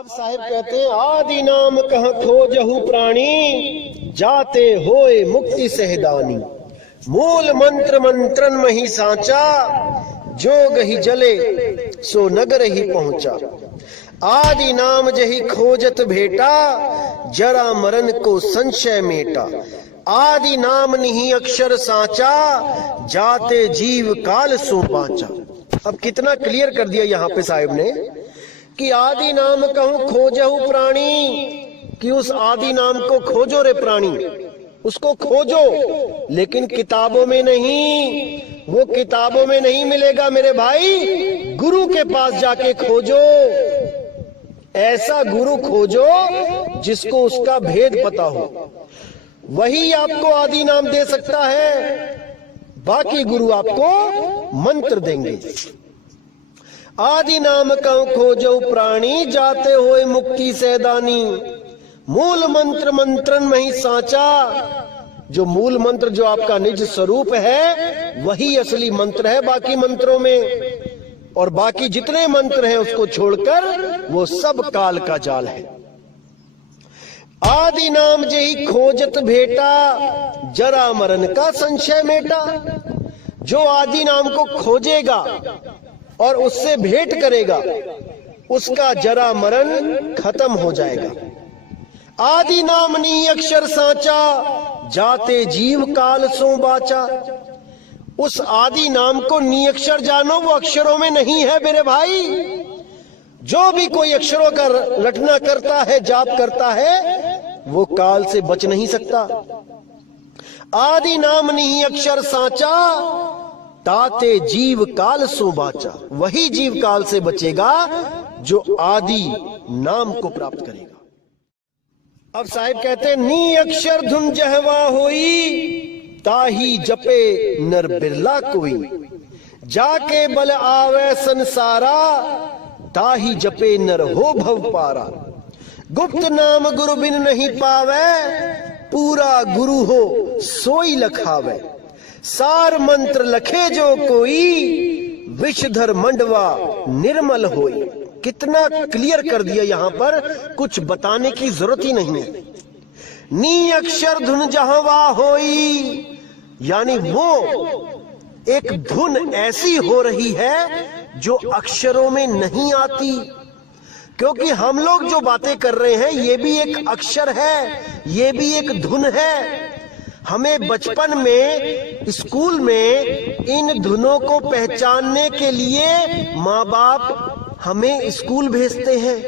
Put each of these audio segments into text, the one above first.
अब साहिब कहते हैं आदि नाम कह खोजहु प्राणी, जाते होए मुक्ति सहदानी। मूल मंत्र मंत्रन मही सांचा, जोग ही जले सो नगर ही पहुंचा। आदि नाम जही खोजत भेटा, जरा मरण को संशय मेटा। आदि नाम नहीं अक्षर सांचा, जाते जीव काल सो बाचा। अब कितना क्लियर कर दिया यहाँ पे साहिब ने कि आदि नाम कहूं खोजहु प्राणी, कि उस आदि नाम को खोजो रे प्राणी, उसको खोजो, लेकिन किताबों में नहीं, वो किताबों में नहीं मिलेगा मेरे भाई, गुरु के पास जाके खोजो। ऐसा गुरु खोजो जिसको उसका भेद पता हो, वही आपको आदि नाम दे सकता है, बाकी गुरु आपको मंत्र देंगे। आदि नाम कहूं खोजो प्राणी, जाते होए मुक्ति सैदानी। मूल मंत्र मंत्रन में ही सांचा, जो मूल मंत्र जो आपका निज स्वरूप है वही असली मंत्र है बाकी मंत्रों में, और बाकी जितने मंत्र हैं उसको छोड़कर वो सब काल का जाल है। आदि नाम जही खोजत भेटा, जरा मरण का संशय मेटा। जो आदि नाम को खोजेगा और उससे भेंट करेगा, उसका जरा मरण खत्म हो जाएगा। आदि नाम नी अक्षर सांचा, जाते जीव काल सो बाचा। उस आदि नाम को नी अक्षर जानो, वो अक्षरों में नहीं है मेरे भाई। जो भी कोई अक्षरों का रटना करता है, जाप करता है, वो काल से बच नहीं सकता। आदि नाम नी अक्षर सांचा, ताते जीव काल सो बाचा। वही जीव काल से बचेगा जो आदि नाम को प्राप्त करेगा। अब साहिब कहते हैं नी अक्षर धुन जहवा होई, ताही जपे नर बिरला कोई। जाके बल आवे संसारा, ताही जपे नर हो भव पारा। गुप्त नाम गुरु बिन नहीं पावे, पूरा गुरु हो सोई लखावे। सार मंत्र लखे जो कोई, विषधर मंडवा निर्मल होई। कितना क्लियर कर दिया, यहाँ पर कुछ बताने की जरूरत ही नहीं है। नी अक्षर धुन जहवा होई, यानी वो एक धुन ऐसी हो रही है जो अक्षरों में नहीं आती, क्योंकि हम लोग जो बातें कर रहे हैं ये भी एक अक्षर है, ये भी एक धुन है। हमें बचपन में स्कूल में इन धुनों को पहचानने के लिए माँ बाप हमें स्कूल भेजते हैं,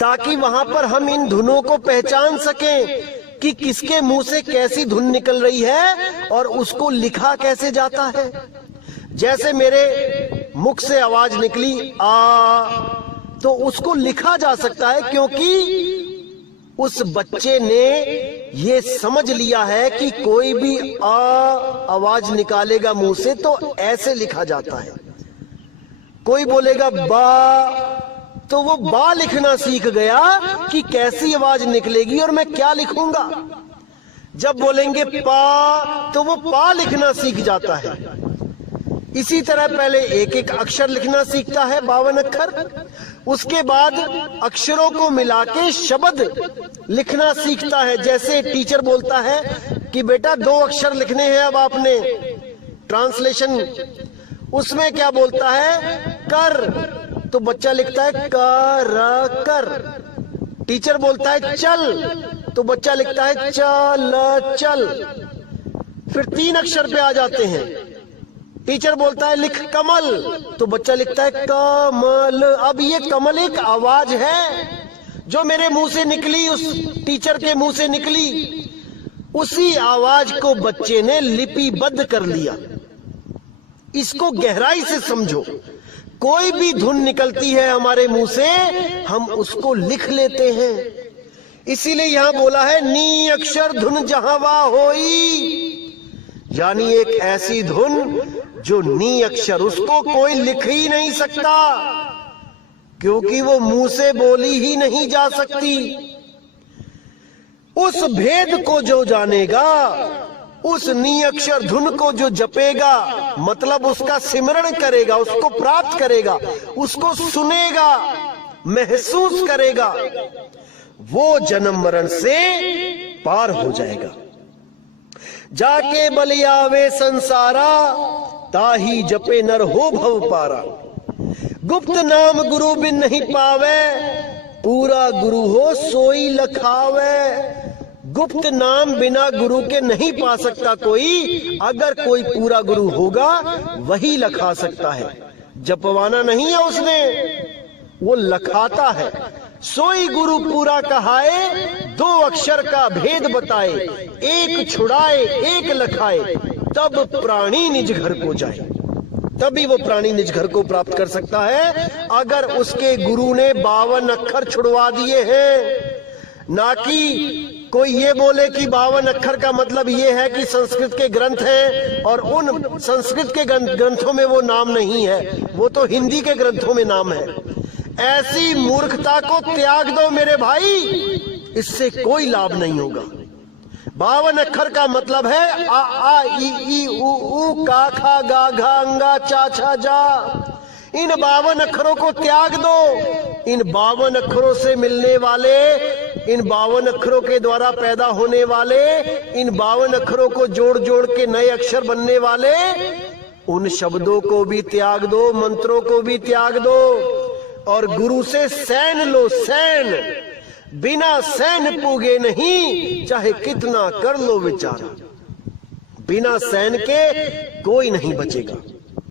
ताकि वहां पर हम इन धुनों को पहचान सकें कि किसके मुंह से कैसी धुन निकल रही है और उसको लिखा कैसे जाता है। जैसे मेरे मुख से आवाज निकली आ, तो उसको लिखा जा सकता है, क्योंकि उस बच्चे ने ये समझ लिया है कि कोई भी आ आवाज निकालेगा मुंह से तो ऐसे लिखा जाता है। कोई बोलेगा बा, तो वो बा लिखना सीख गया कि कैसी आवाज निकलेगी और मैं क्या लिखूंगा। जब बोलेंगे पा, तो वो पा लिखना सीख जाता है। इसी तरह पहले एक एक अक्षर लिखना सीखता है, 52 अक्षर। उसके बाद अक्षरों को मिला के शब्द लिखना सीखता है। जैसे टीचर बोलता है कि बेटा 2 अक्षर लिखने हैं अब आपने, ट्रांसलेशन, उसमें क्या बोलता है कर, तो बच्चा लिखता है कर कर। टीचर बोलता है चल, तो बच्चा लिखता है चल चल। फिर 3 अक्षर पे आ जाते हैं। टीचर बोलता है लिख कमल, तो बच्चा लिखता है कमल। अब ये कमल एक आवाज है जो मेरे मुंह से निकली, उस टीचर के मुंह से निकली, उसी आवाज को बच्चे ने लिपिबद्ध कर लिया। इसको गहराई से समझो। कोई भी धुन निकलती है हमारे मुंह से, हम उसको लिख लेते हैं। इसीलिए यहां बोला है नी अक्षर धुन जहावा होई, यानी एक ऐसी धुन जो नी अक्षर, उसको कोई लिख ही नहीं सकता, क्योंकि वो मुंह से बोली ही नहीं जा सकती। उस भेद को जो जानेगा, उस नी अक्षर धुन को जो जपेगा, मतलब उसका सिमरण करेगा, उसको प्राप्त करेगा, उसको सुनेगा, महसूस करेगा वो जन्म मरण से पार हो जाएगा। जाके बलियावे संसारा, ताही जपे नर हो भव पारा। गुप्त नाम गुरु बिन नहीं पावे, पूरा गुरु हो सोई लखावे। गुप्त नाम बिना गुरु के नहीं पा सकता कोई, अगर कोई पूरा गुरु होगा वही लखा सकता है। जपवाना नहीं है उसने, वो लखाता है। सोई गुरु पूरा कहाए, दो अक्षर का भेद बताए। एक छुड़ाए एक लखाए, तब प्राणी निज घर को जाए। तभी वो प्राणी निज घर को प्राप्त कर सकता है अगर उसके गुरु ने 52 अक्षर छुड़वा दिए हैं। ना कि कोई ये बोले कि 52 अक्षर का मतलब ये है कि संस्कृत के ग्रंथ हैं और उन संस्कृत के ग्रंथों में वो नाम नहीं है, वो तो हिंदी के ग्रंथों में नाम है। ऐसी मूर्खता को त्याग दो मेरे भाई, इससे कोई लाभ नहीं होगा। 52 अक्षर का मतलब है आ आ ई उ ऊ का खा गा घा अंगा चा छा जा। इन 52 अक्षरों को त्याग दो। इन 52 अक्षरों से मिलने वाले, इन 52 अक्षरों के द्वारा पैदा होने वाले, इन 52 अक्षरों को जोड़ जोड़ के नए अक्षर बनने वाले, उन शब्दों को भी त्याग दो, मंत्रों को भी त्याग दो और गुरु से सैन लो। सैन, बिना सैन पूगे नहीं, चाहे कितना कर लो विचार। बिना सैन के कोई नहीं बचेगा।